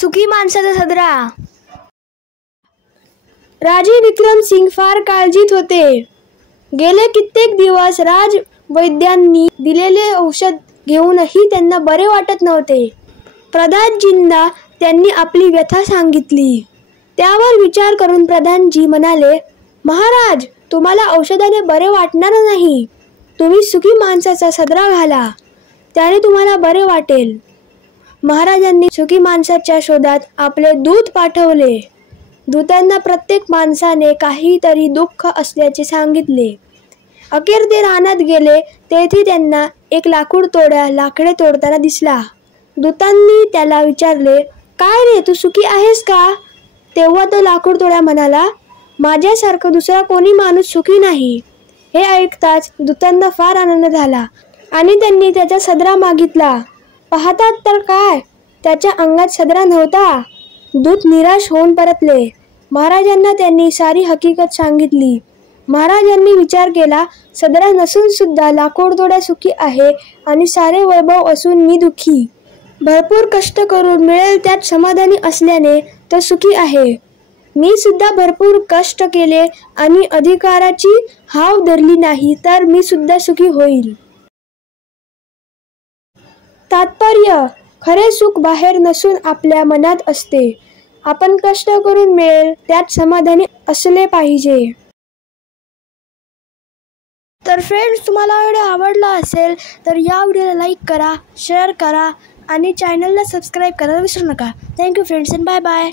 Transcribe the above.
सुखी माणसाचा सदरा. राजे विक्रम सिंग फार काळजीत होते. गेले कित्येक दिवस राजवैद्यांनी दिलेले औषध घेऊनही त्यांना बरे वाटत नव्हते. प्रधानजींना त्यांनी आपली व्यथा सांगितली. त्यावर विचार करून प्रधानजी म्हणाले, महाराज, तुम्हाला औषधाने बरे वाटणार नाही. तुम्ही सुखी माणसाचा सदरा घाला, त्याने तुम्हाला बरे वाटेल. महाराजांनी सुखी माणसाच्या शोधात आपले दूत पाठवले. दूतांना प्रत्येक माणसाने काहीतरी दुःख असल्याचे सांगितले. अखेर ते रानात गेले. तेथे त्यांना एक लाकडे तोडताना दिसला. दूतांनी त्याला विचारले, काय रे, तू सुखी आहेस का? तेव्हा तो लाकूडतोड्या म्हणाला, माझ्यासारखं दुसरा कोणी माणूस सुखी नाही. हे ऐकताच दूतांना फार आनंद झाला आणि त्यांनी त्याचा सदरा मागितला. पाहतात तर काय, त्याच्या अंगात सदरा नव्हता. दूत निराश होऊन परतले. महाराजांना त्यांनी सारी हकीकत सांगितली. महाराजांनी विचार केला, सदरा नसून सुद्धा लाकूडतोड्या सुखी आहे आणि सारे वैभव असून मी दुःखी. भरपूर कष्ट करून मिळेल त्यात समाधानी असल्याने तो सुखी आहे. मी सुद्धा भरपूर कष्ट केले आणि अधिकाराची हाव धरली नाही तर मी सुद्धा सुखी होईल. तात्पर्य, खरे सुख बाहेर नसून आपल्या मनात असते. आपण कष्ट करून मिळेल त्यात समाधानी असले पाहिजे. तर फ्रेंड्स, तुम्हाला व्हिडिओ आवडला असेल तर या व्हिडिओला लाईक करा, शेअर करा आणि चॅनलला सबस्क्राईब करायला विसरू नका. Thank you friends and bye bye.